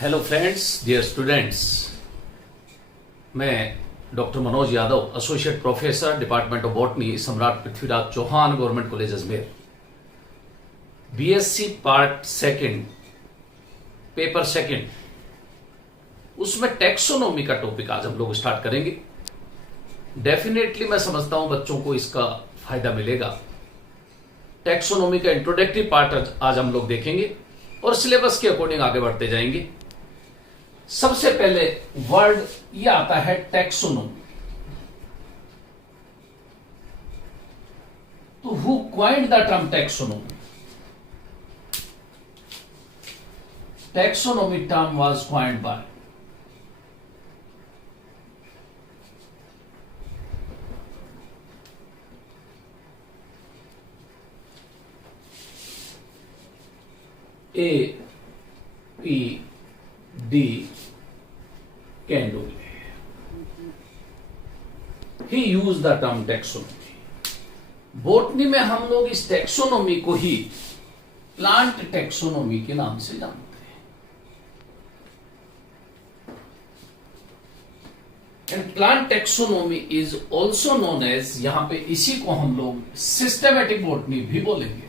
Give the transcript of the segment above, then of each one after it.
Hello friends, dear students, मैं doctor Manoj Yadav, associate professor, department of botany, Samrat Prithviraj Chauhan government college Ajmer, BSc part second, paper second, उसमें taxonomy का topic आज हम लोग start करेंगे। डेफिनेटली मैं समझता हूं बच्चों को इसका फायदा मिलेगा। टैक्सोनॉमी का इंट्रोडक्टरी पार्ट आज हम लोग देखेंगे और सिलेबस के अकॉर्डिंग आगे बढ़ते जाएंगे। सबसे पहले वर्ड ये आता है टैक्सोनॉमी। तो who coined the term taxonomy? Taxonomy term was coined by A.P.D. Candolle. He used the term taxonomy. Botany में हम लोग इस टैक्सोनॉमी को ही प्लांट टैक्सोनॉमी के नाम से जानते हैं। And plant taxonomy is also known as, यहां पे इसी को हम लोग सिस्टमैटिक बोटनी भी बोलेंगे।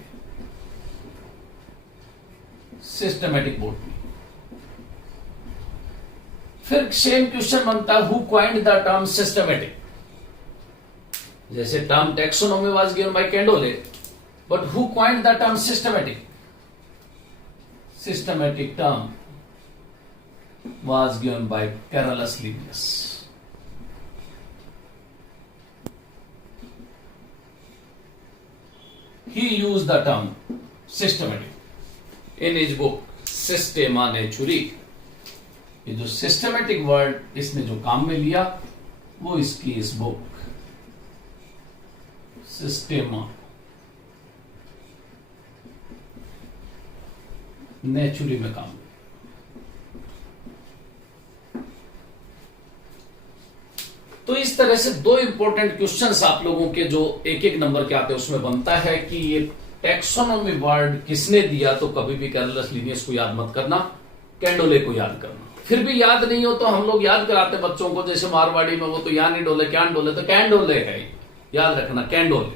Systematic botany. फिर सेम क्वेश्चन बनता है, who coined the term systematic? जैसे term taxonomy was given by Candolle, but who coined the term systematic? Systematic term was given by Carolus Linnaeus. He used the term systematic in his book Systema Naturae. ये जो systematic word इसने जो काम में लिया वो इसकी इस बुक सिस्टेमा नेचुरी में काम। तो इस तरह से दो इंपॉर्टेंट क्वेश्चंस आप लोगों के जो एक एक नंबर के आते हैं उसमें बनता है कि ये टैक्सोनॉमी वर्ड किसने दिया। तो कभी भी कैरलस लीनियस को याद मत करना, कैंडोले को याद करना। फिर भी याद नहीं हो तो हम लोग याद कराते बच्चों को, जैसे मारवाड़ी में वो तो यानी डोले कैन डोले, तो कैंडोले है, याद रखना कैंडोले।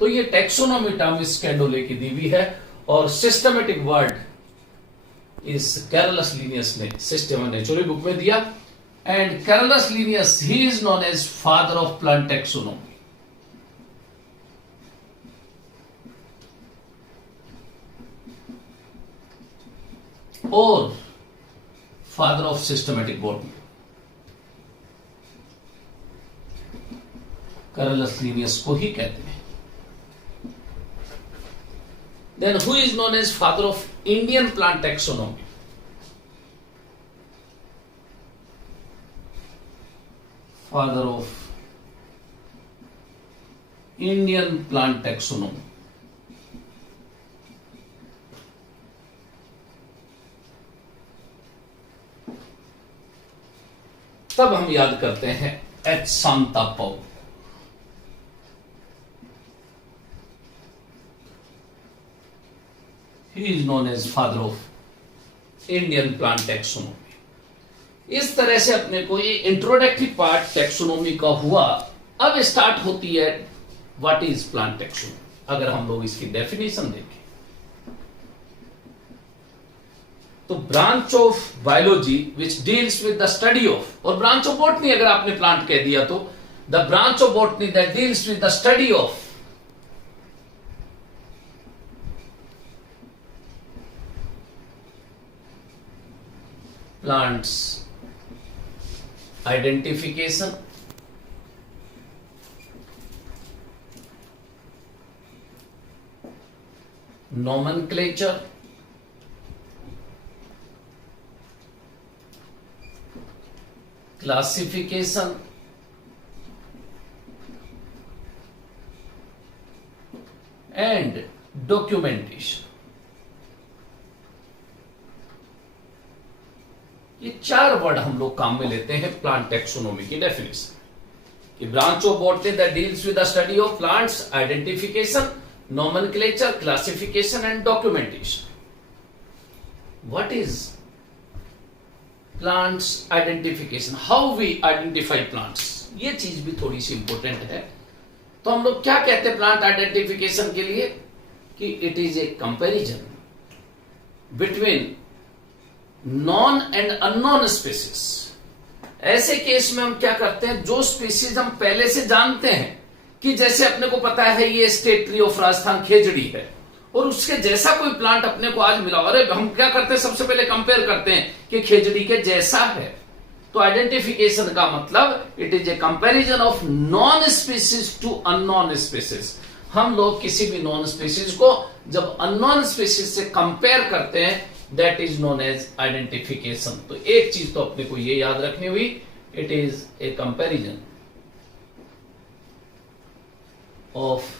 तो ये टैक्सोनॉमी टर्म इस कैंडोले की दी हुई है और सिस्टमेटिक वर्ड इस कैरलस लीनियस ने सिस्टेमा नेचुरी बुक में दिया। And Carolus Linnaeus he is known as father of plant taxonomy. और father of systematic botany. Carolus Linnaeus को ही कहते हैं। Then who is known as father of Indian plant taxonomy? Father of Indian plant taxonomy तब हम याद करते हैं H Santapau. He is known as father of Indian plant taxonomy. इस तरह से अपने को ये इंट्रोडक्टरी पार्ट टैक्सोनॉमी का हुआ। अब स्टार्ट होती है व्हाट इज प्लांट टैक्सोनॉमी। अगर हम लोग इसकी डेफिनेशन देखें तो branch of biology which deals with the study of, और ब्रांच ऑफ बॉटनी अगर आपने प्लांट कह दिया तो the branch of botany that deals with the study of plants identification, nomenclature, classification and documentation. ये चार वर्ड हम लोग काम में लेते हैं प्लांट टैक्सोनॉमी की डेफिनेशन कि branch of botany that deals with the study of plants identification, nomenclature, classification and documentation. What is plants identification, how we identify plants, ये चीज भी थोड़ी सी इंपॉर्टेंट है। तो हम लोग क्या कहते हैं प्लांट आइडेंटिफिकेशन के लिए कि it is a comparison between non and unknown species. ऐसे केस में हम क्या करते हैं, जो स्पीसीज हम पहले से जानते हैं कि जैसे अपने को पता है ये स्टेट ट्री ऑफ राजस्थान खेजड़ी है, और उसके जैसा कोई प्लांट अपने को आज मिला, अरे हम क्या करते हैं सबसे पहले कंपेयर करते हैं कि खेजड़ी के जैसा है। तो आइडेंटिफिकेशन का मतलब it is a comparison of known species to unknown species. हम लोग किसी भी नॉन स्पीसीज को जब अननोन स्पीसीज से कंपेयर करते हैं, that is known as identification. तो एक चीज तो अपने को ये याद रखनी हुई, it is a comparison of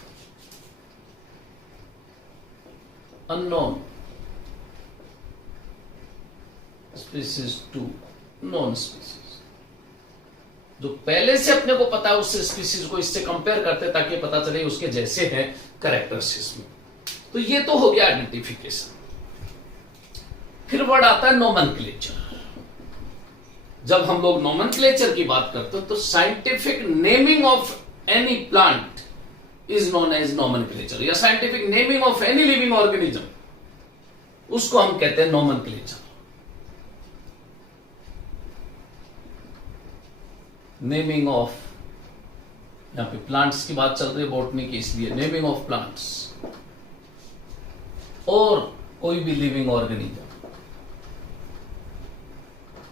unknown species to known species। जो पहले से अपने को पता है उस स्पीसीज को इससे कंपेयर करते ताकि पता चले उसके जैसे हैं कैरेक्टरिस्टिक्स में। तो ये तो हो गया आइडेंटिफिकेशन। फिर वर्ड आता है नोमेनक्लेचर। जब हम लोग नोमेनक्लेचर की बात करते हैं तो scientific naming of any plant is known as nomenclature, या scientific naming of any living organism, उसको हम कहते हैं nomenclature। नेमिंग ऑफ, यहां पे प्लांट्स की बात चल रही है बॉटनी की, इसलिए नेमिंग ऑफ प्लांट्स और कोई भी living organism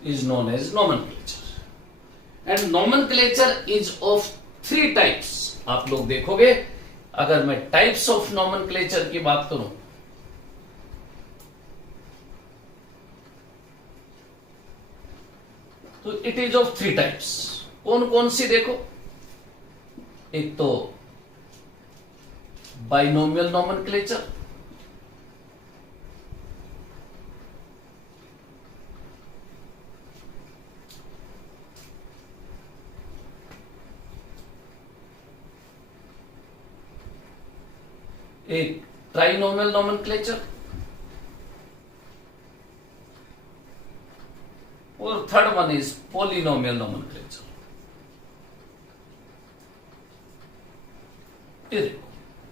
is known as nomenclature। And nomenclature is of 3 types. आप लोग देखोगे अगर मैं टाइप्स ऑफ नोमेनक्लेचर की बात करूं तो इट इज ऑफ 3 टाइप्स। कौन कौन सी देखो, एक तो बाइनोमियल नोमेनक्लेचर, एक ट्राइनोमियल नोमेनक्लेचर, और third one is polynomial nomenclature.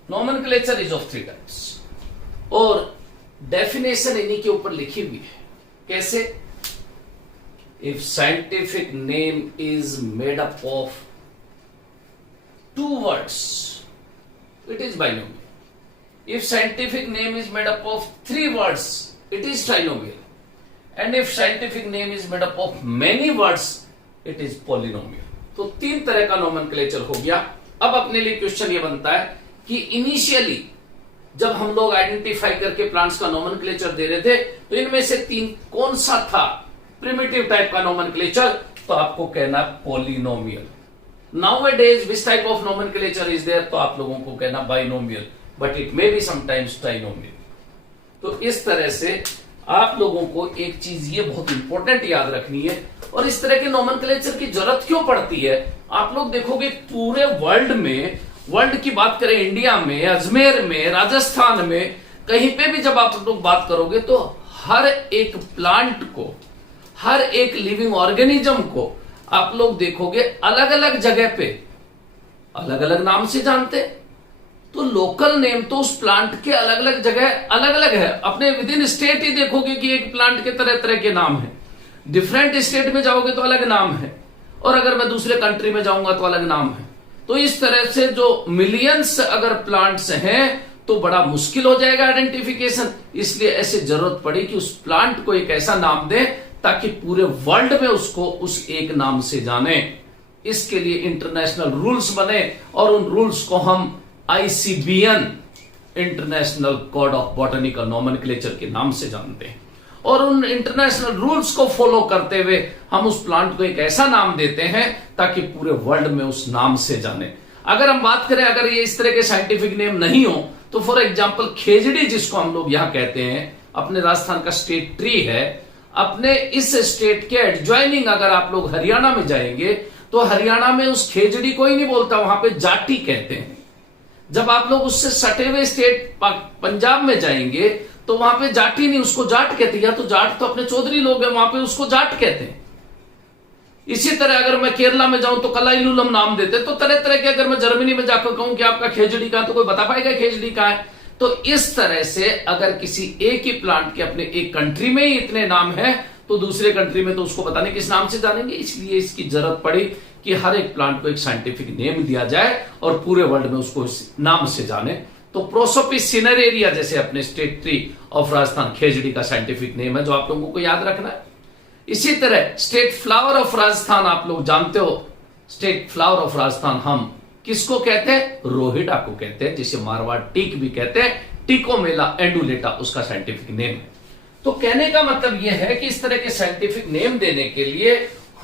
Nomenclature is of 3 types और डेफिनेशन इन्हीं के ऊपर लिखी हुई है। कैसे? If scientific name is made up of 2 words it is binomial. If scientific name is made up of 3 words, it is trinomial. And if scientific name is made up of many words, it is polynomial. तो 3 तरह का nomenclature हो गया। अब अपने लिए question ये बनता है कि इनिशियली जब हम लोग आइडेंटिफाई करके प्लांट्स का नोमेनक्लेचर दे रहे थे तो इनमें से 3 कौन सा था प्रिमिटिव टाइप का नोमेनक्लेचर? तो आपको कहना polynomial. Nowadays which type of nomenclature is there? तो आप लोगों को कहना binomial, but it may be sometimes trinomial. तो इस तरह से आप लोगों को एक चीज ये बहुत इंपॉर्टेंट याद रखनी है। और इस तरह के नोमेनक्लेचर की जरूरत क्यों पड़ती है? आप लोग देखोगे पूरे वर्ल्ड में, वर्ल्ड की बात करें इंडिया में, अजमेर में, राजस्थान में, कहीं पे भी जब आप लोग बात करोगे तो हर एक प्लांट को, हर एक लिविंग ऑर्गेनिज्म को आप लोग देखोगे अलग अलग जगह पे अलग अलग नाम से जानते। तो लोकल नेम तो उस प्लांट के अलग अलग जगह अलग अलग है। अपने विद इन स्टेट ही देखोगे कि एक प्लांट के तरह तरह के नाम है। डिफरेंट स्टेट में जाओगे तो अलग नाम है, और अगर मैं दूसरे कंट्री में जाऊंगा तो अलग नाम है। तो इस तरह से जो मिलियंस अगर प्लांट्स हैं तो बड़ा मुश्किल हो जाएगा आइडेंटिफिकेशन। इसलिए ऐसे जरूरत पड़ी कि उस प्लांट को एक ऐसा नाम दें ताकि पूरे वर्ल्ड में उसको उस एक नाम से जाने। इसके लिए इंटरनेशनल रूल्स बने और उन रूल्स को हम ICBN international code of botanical nomenclature के नाम से जानते हैं। और उन इंटरनेशनल रूल्स को फॉलो करते हुए हम उस प्लांट को एक ऐसा नाम देते हैं ताकि पूरे वर्ल्ड में उस नाम से जाने। अगर हम बात करें, अगर ये इस तरह के साइंटिफिक नेम नहीं हो तो फॉर एग्जांपल खेजड़ी जिसको हम लोग यहां कहते हैं, अपने राजस्थान का स्टेट ट्री है। अपने इस स्टेट के एडजॉइनिंग अगर आप लोग हरियाणा में जाएंगे तो हरियाणा में उस खेजड़ी को ही नहीं बोलता, वहां पे जाटी कहते हैं। जब आप लोग उससे सटे हुए स्टेट पंजाब में जाएंगे तो वहां पे जाट ही नहीं, उसको जाट कहते हैं। या तो जाट तो अपने चौधरी लोग हैं, वहां पे उसको जाट कहते हैं। इसी तरह अगर मैं केरला में जाऊं तो कलाइलुलम नाम देते। तो तरह तरह के, अगर मैं जर्मनी में जाकर कहूं कि आपका खेजड़ी कहां, तो कोई बता पाएगा खेजड़ी कहां है। तो इस तरह से अगर किसी एक ही प्लांट के अपने एक कंट्री में ही इतने नाम है, तो दूसरे कंट्री में तो उसको पता नहीं किस नाम से जानेंगे। इसलिए इसकी जरूरत पड़ी कि हर एक प्लांट को एक साइंटिफिक नेम दिया जाए और पूरे वर्ल्ड में उसको इस नाम से जाने। तो प्रोसोपिस सिनेरेरिया जैसे अपने स्टेट ट्री ऑफ राजस्थान खेजड़ी का साइंटिफिक नेम है, जो आप लोगों को याद रखना है। इसी तरह स्टेट फ्लावर ऑफ राजस्थान आप लोग जानते हो, स्टेट फ्लावर ऑफ राजस्थान हम किसको कहते हैं? रोहिड़ा को कहते हैं, जिसे मारवाड़ टीक भी कहते हैं। टिकोमेला एंडुलेटा उसका साइंटिफिक नेम है। तो कहने का मतलब यह है कि इस तरह के साइंटिफिक नेम देने के लिए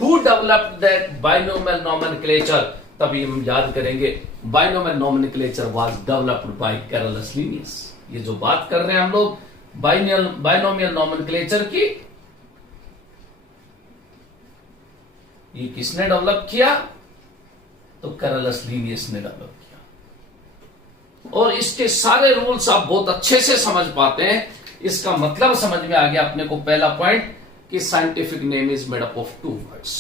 who developed that binomial nomenclature, तभी हम याद करेंगे binomial nomenclature was developed by Carolus Linnaeus. ये जो बात कर रहे हैं हम लोग बाइनोमियल नोमेनक्लेचर की, ये किसने डेवलप किया? तो कैरोलस लिनियस ने डेवलप किया। और इसके सारे रूल्स आप बहुत अच्छे से समझ पाते हैं। इसका मतलब समझ में आ गया अपने को। पहला पॉइंट कि scientific name is made up of 2 words.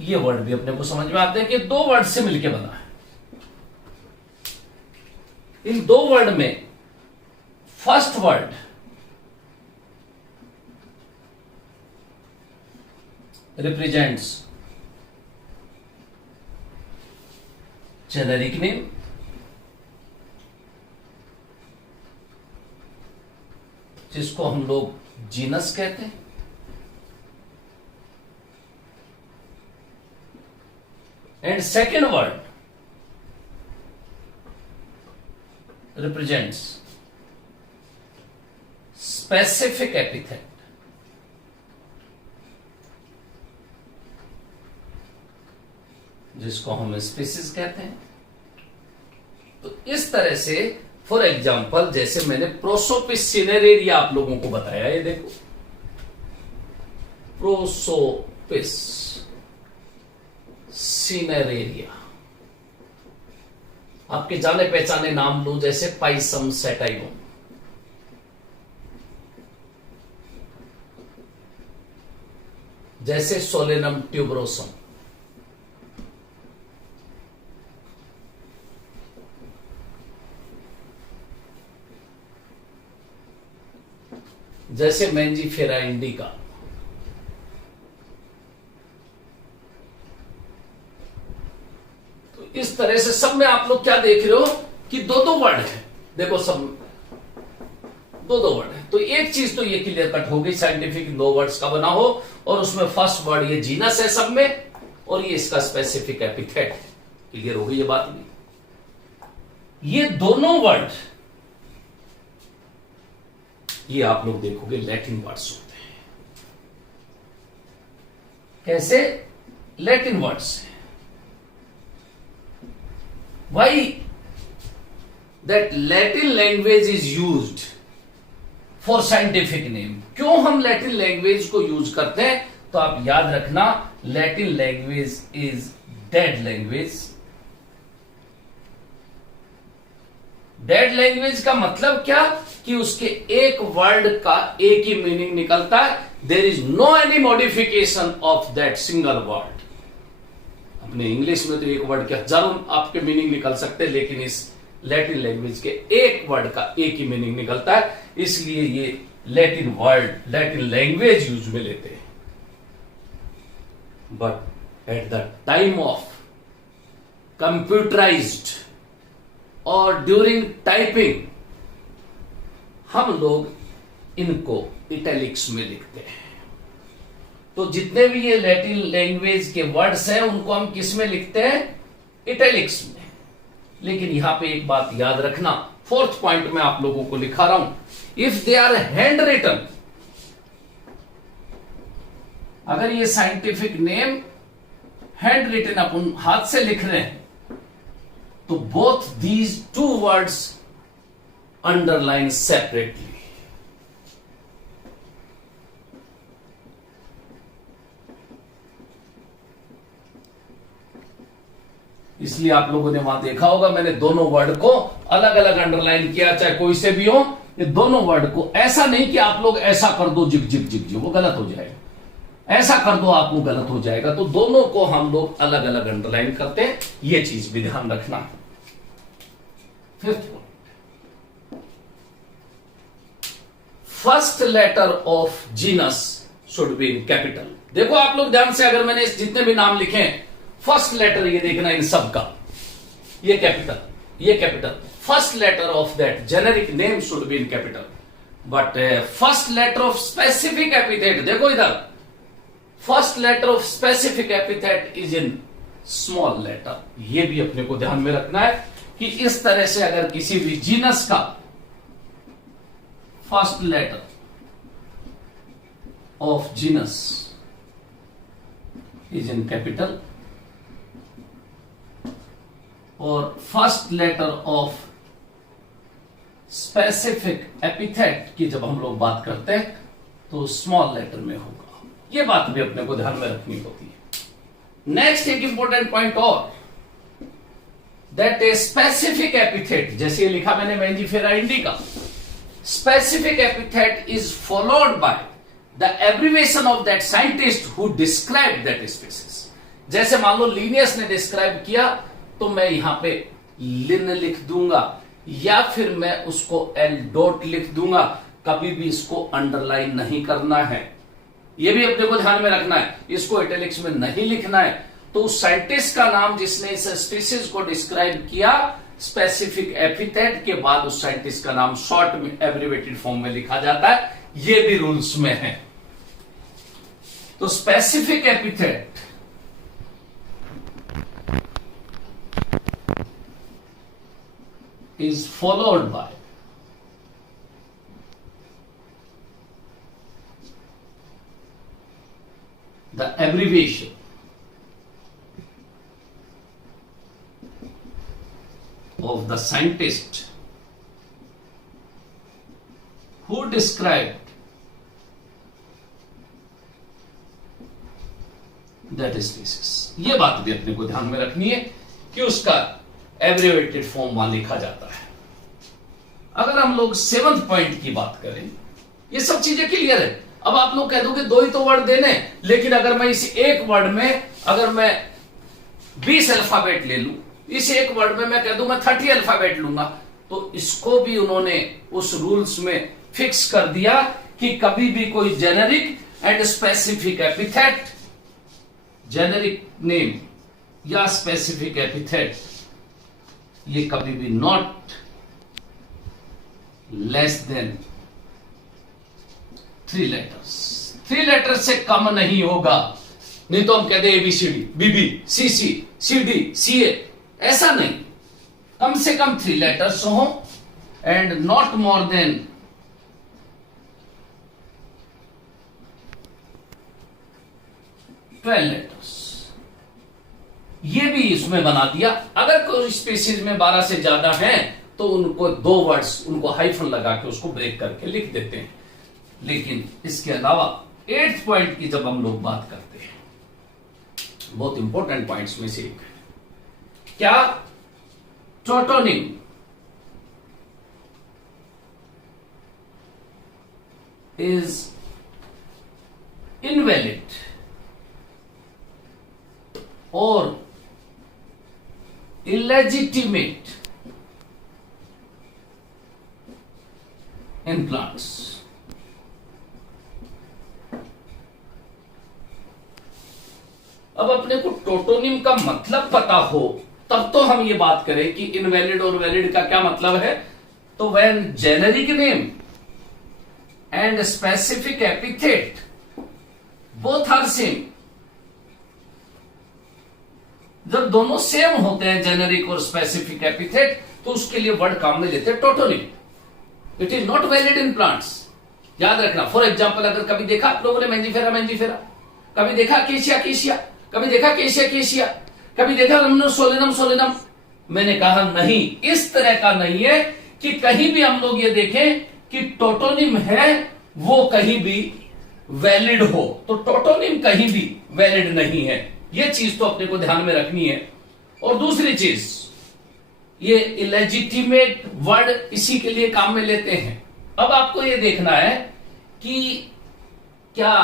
ये वर्ड भी अपने को समझ में आते हैं कि 2 वर्ड से मिलकर बना है। इन 2 वर्ड में first word represents generic name, जिसको हम लोग जीनस कहते हैं। And second word represents specific epithet, जिसको हम स्पीसीज कहते हैं। तो इस तरह से फॉर एग्जाम्पल जैसे मैंने प्रोसोपिस सिनेरेरिया आप लोगों को बताया, ये देखो प्रोसोपिस सिनेरेरिया। आपके जाने पहचाने नाम लू, जैसे पाइसम सेटाइगोन, जैसे सोलेनम ट्यूबरोसम, जैसे मैंजीफेरा इंडिका, इस तरह से सब में आप लोग क्या देख रहे हो कि 2-2 वर्ड है। देखो सब 2-2 वर्ड है। तो एक चीज तो ये क्लियर कट हो गई, साइंटिफिक 2 वर्ड्स का बना हो और उसमें फर्स्ट वर्ड ये जीनस है सब में, और ये इसका स्पेसिफिक एपिथेट है। क्लियर हो गई ये बात भी। ये दोनों वर्ड ये आप लोग देखोगे लैटिन वर्ड्स होते हैं। कैसे? Latin words. Why that Latin language is used for scientific name? क्यों हम लैटिन लैंग्वेज को यूज करते हैं? तो आप याद रखना, Latin language is dead language. Dead language का मतलब क्या? कि उसके एक वर्ड का एक ही मीनिंग निकलता है। There is no any modification of that single word. अपने इंग्लिश में तो एक वर्ड के हजारों आपके मीनिंग निकल सकते हैं, लेकिन इस लैटिन लैंग्वेज के एक वर्ड का एक ही मीनिंग निकलता है। इसलिए ये Latin word, Latin language use में लेते हैं। But at the time of computerised और ड्यूरिंग टाइपिंग हम लोग इनको इटैलिक्स में लिखते हैं। तो जितने भी ये लैटिन लैंग्वेज के वर्ड्स हैं उनको हम किस में लिखते हैं? इटैलिक्स में। लेकिन यहां पे एक बात याद रखना, 4th पॉइंट में आप लोगों को लिखा रहा हूं, if they are hand written, अगर ये साइंटिफिक नेम हैंड रिटन अपन हाथ से लिख रहे हैं, तो both these 2 words underline separately. इसलिए आप लोगों ने वहां देखा होगा मैंने दोनों वर्ड को अलग अलग अंडरलाइन किया, चाहे कोई से भी हो, ये दोनों वर्ड को। ऐसा नहीं कि आप लोग ऐसा कर दो जिग जिग जिग जिग, वो गलत हो जाएगा, ऐसा कर दो आप, वो गलत हो जाएगा। तो दोनों को हम लोग अलग अलग अंडरलाइन करते हैं, ये चीज भी ध्यान रखना। Fifth point, first letter of genus should be in capital. देखो आप लोग ध्यान से, अगर मैंने जितने भी नाम लिखे फर्स्ट लेटर ये देखना इन सब का, ये कैपिटल, ये capital. First letter of that generic name should be in capital, but first letter of specific epithet, देखो इधर, first letter of specific epithet is in small letter. ये भी अपने को ध्यान में रखना है कि इस तरह से अगर किसी भी जीनस का first letter of genus is in capital और first letter of specific epithet की जब हम लोग बात करते हैं तो स्मॉल लेटर में होगा। ये बात भी अपने को ध्यान में रखनी होती है। नेक्स्ट एक इंपॉर्टेंट पॉइंट और, दैट ए स्पेसिफिक एपिथेट, जैसे ये लिखा मैंने Mangifera indica, specific epithet is followed by the abbreviation of that scientist who describe that species. जैसे मान लो लिनियस ने डिस्क्राइब किया तो मैं यहां पे लिन लिख दूंगा या फिर मैं उसको एल डॉट लिख दूंगा, कभी भी इसको अंडरलाइन नहीं करना है। ये भी अपने को ध्यान में रखना है, इसको इटैलिक्स में नहीं लिखना है। तो उस साइंटिस्ट का नाम जिसने इस स्पीसीज को डिस्क्राइब किया, स्पेसिफिक एपिथेट के बाद उस साइंटिस्ट का नाम शॉर्ट में एब्रिवेटेड फॉर्म में लिखा जाता है। ये भी रूल्स में है। तो specific epithet is followed by the abbreviation of the scientist who described that species। ये बात भी अपने को ध्यान में रखनी है कि उसका एब्रिवेटेड फॉर्म वहां लिखा जाता है। अगर हम लोग सेवंथ पॉइंट की बात करें, ये सब चीजें क्लियर है। अब आप लोग कह दोगे दो ही तो वर्ड देने, लेकिन अगर मैं इस एक वर्ड में अगर मैं 20 अल्फाबेट ले लूं, इस एक वर्ड में मैं कह दूं मैं 30 अल्फाबेट लूंगा, तो इसको भी उन्होंने उस रूल्स में फिक्स कर दिया कि कभी भी कोई generic and specific epithet, generic name या स्पेसिफिक एपिथेट, ये कभी भी not less than 3 letters, 3 letters से कम नहीं होगा। नहीं तो हम कहते ABCD, BB, CC, CD, CA, ऐसा नहीं। कम से कम 3 लेटर्स हो and not more than 12 letters. ये भी इसमें बना दिया। अगर कोई स्पीशीज में 12 से ज्यादा हैं तो उनको 2 वर्ड्स, उनको हाइफन लगा के उसको ब्रेक करके लिख देते हैं। लेकिन इसके अलावा 8th पॉइंट की जब हम लोग बात करते हैं, बहुत इंपॉर्टेंट पॉइंट्स में से एक, क्या टोटोनिम इज इनवैलिड और illegitimate in plants। अब अपने को टोटोनिम का मतलब पता हो तब तो हम ये बात करें कि इनवैलिड और वैलिड का क्या मतलब है। तो when generic name and specific epithet both are same, जब दोनों सेम होते हैं जेनेरिक और स्पेसिफिक एपिथेट, तो उसके लिए वर्ड काम में लेते हैं tautonym. It is not valid in plants, याद रखना। फॉर एग्जांपल, अगर कभी देखा आप लोगों ने मैंजीफेरा मैंजीफेरा, कभी देखा केशिया केशिया, कभी देखा केशिया केशिया, कभी देखा लमनम सोलेनम सोलेनम, मैंने कहा नहीं, इस तरह का नहीं है कि कहीं भी हम लोग ये देखें कि टोटोनिम है वो कहीं भी वैलिड हो, तो टोटोनिम कहीं भी वैलिड नहीं है। ये चीज तो अपने को ध्यान में रखनी है। और दूसरी चीज, ये इलेजिटिमेट वर्ड इसी के लिए काम में लेते हैं। अब आपको ये देखना है कि क्या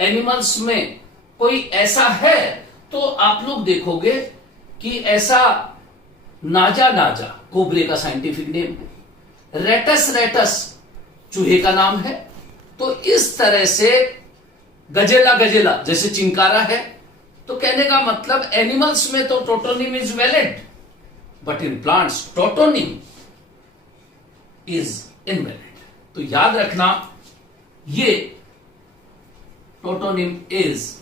एनिमल्स में कोई ऐसा है, तो आप लोग देखोगे कि ऐसा नाजा नाजा कोबरे का साइंटिफिक नेम है, रेटस रेटस चूहे का नाम है। तो इस तरह से गजेला गजेला जैसे चिंकारा है। तो कहने का मतलब एनिमल्स में तो tautonym is valid, but in plants tautonym is invalid. तो याद रखना, ये टोटोनिम इज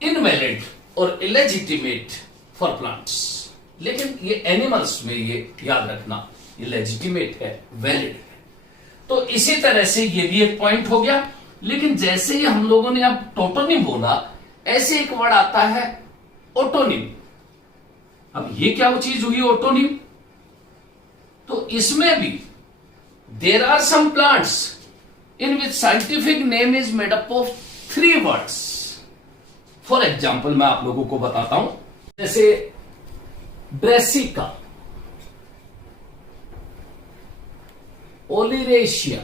इनवैलिड और इलेजिटिमेट फॉर प्लांट्स, लेकिन ये एनिमल्स में ये याद रखना ये लेजिटिमेट है, वैलिड है। तो इसी तरह से ये भी एक पॉइंट हो गया। लेकिन जैसे ही हम लोगों ने अब टोटोनिम बोला, ऐसे एक वर्ड आता है ओटोनिम। अब ये क्या वो चीज हुई ओटोनिम? तो इसमें भी there are some plants in which scientific name is made up of 3 words. For example मैं आप लोगों को बताता हूं, जैसे ब्रेसिका, ओलिरेशिया,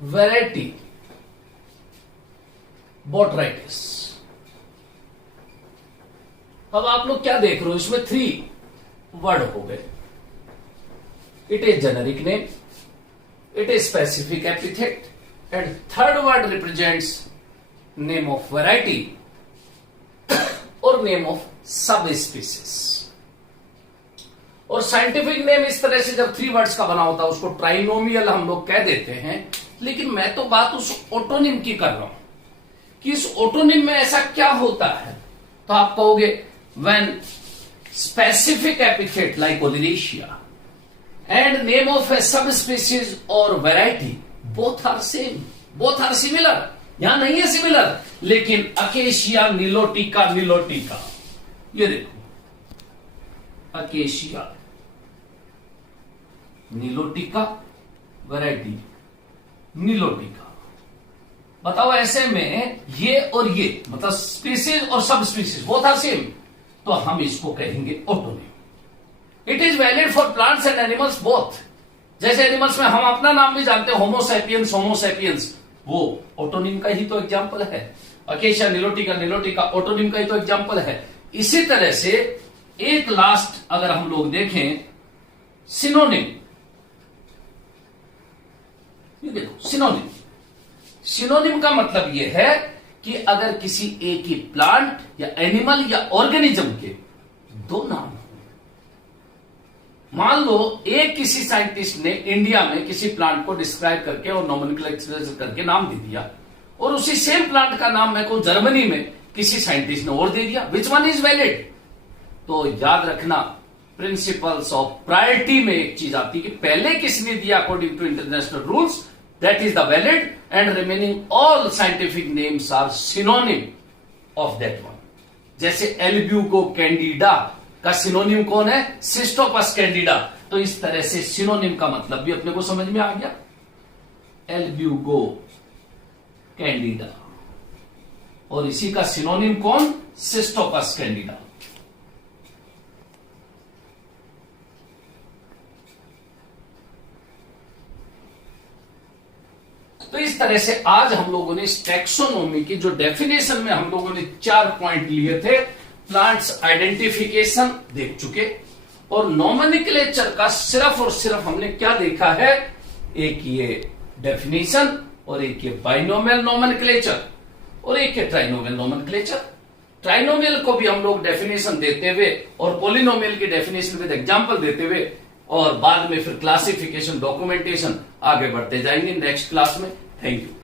वैरायटी, बोट्राइटिस। अब आप लोग क्या देख रहे हो, इसमें 3 वर्ड हो गए। It is generic name, it is specific epithet, and third word represents name of variety और नेम ऑफ सब स्पीसीज। और साइंटिफिक नेम इस तरह से जब 3 वर्ड्स का बना होता है उसको ट्राइनोमियल हम लोग कह देते हैं। लेकिन मैं तो बात उस ओटोनिम की कर रहा हूं कि इस ओटोनिम में ऐसा क्या होता है। तो आप कहोगे when specific epithet like oleracea and name of a subspecies और variety both are same, both are similar. यहां नहीं है सिमिलर, लेकिन अकेशिया निलोटिका, निलोटिका, ये देखो अकेशिया निलोटिका, वैरायटी निलोटिका। बताओ ऐसे में ये और ये मतलब स्पीसीज और sub species both are same, तो हम इसको कहेंगे autonym. It is valid for plants and animals both. जैसे एनिमल्स में हम अपना नाम भी जानते हैं, होमोसैपियंस, होमोसैपियंस, वो ओटोनिम का ही तो एग्जाम्पल है। अकेशिया निलोटिका, निलोटिका ओटोनिम का ही तो एग्जाम्पल है। इसी तरह से एक लास्ट अगर हम लोग देखें, सिनोनिम, ये देखो सिनोनिम। सिनोनिम का मतलब यह है कि अगर किसी एक ही प्लांट या एनिमल या ऑर्गेनिज्म के 2 नाम हो, मान लो एक किसी साइंटिस्ट ने इंडिया में किसी प्लांट को डिस्क्राइब करके और नॉमेनक्लेचर करके नाम दे दिया, और उसी सेम प्लांट का नाम मैं को जर्मनी में किसी साइंटिस्ट ने और दे दिया, विच वन इज वैलिड? तो याद रखना प्रिंसिपल्स ऑफ प्रायोरिटी में एक चीज आती है कि पहले किसने दिया according to international rules, that is the valid, and remaining all scientific names are synonym of that one. जैसे एल्ब्यूगो कैंडिडा का सिनोनिम कौन है? Cystopus candida. तो इस तरह से सिनोनिम का मतलब भी अपने को समझ में आ गया, एल्ब्यूगो कैंडिडा, और इसी का सिनोनिम कौन? Cystopus candida. तो इस तरह से आज हम लोगों ने इस टैक्सोनॉमी की जो डेफिनेशन में हम लोगों ने 4 पॉइंट लिए थे, प्लांट्स आइडेंटिफिकेशन देख चुके, और नॉमेनक्लेचर का सिर्फ और सिर्फ हमने क्या देखा है, एक ये डेफिनेशन और एक ये बाइनोमियल नॉमेनक्लेचर और एक ये ट्राइनोमियल नॉमेनक्लेचर। ट्राइनोमियल को भी हम लोग डेफिनेशन देते हुए और पोलिनोमियल की डेफिनेशन विद एग्जांपल देते हुए और बाद में फिर क्लासिफिकेशन, डॉक्यूमेंटेशन आगे बढ़ते जाएंगे नेक्स्ट क्लास में। Thank you.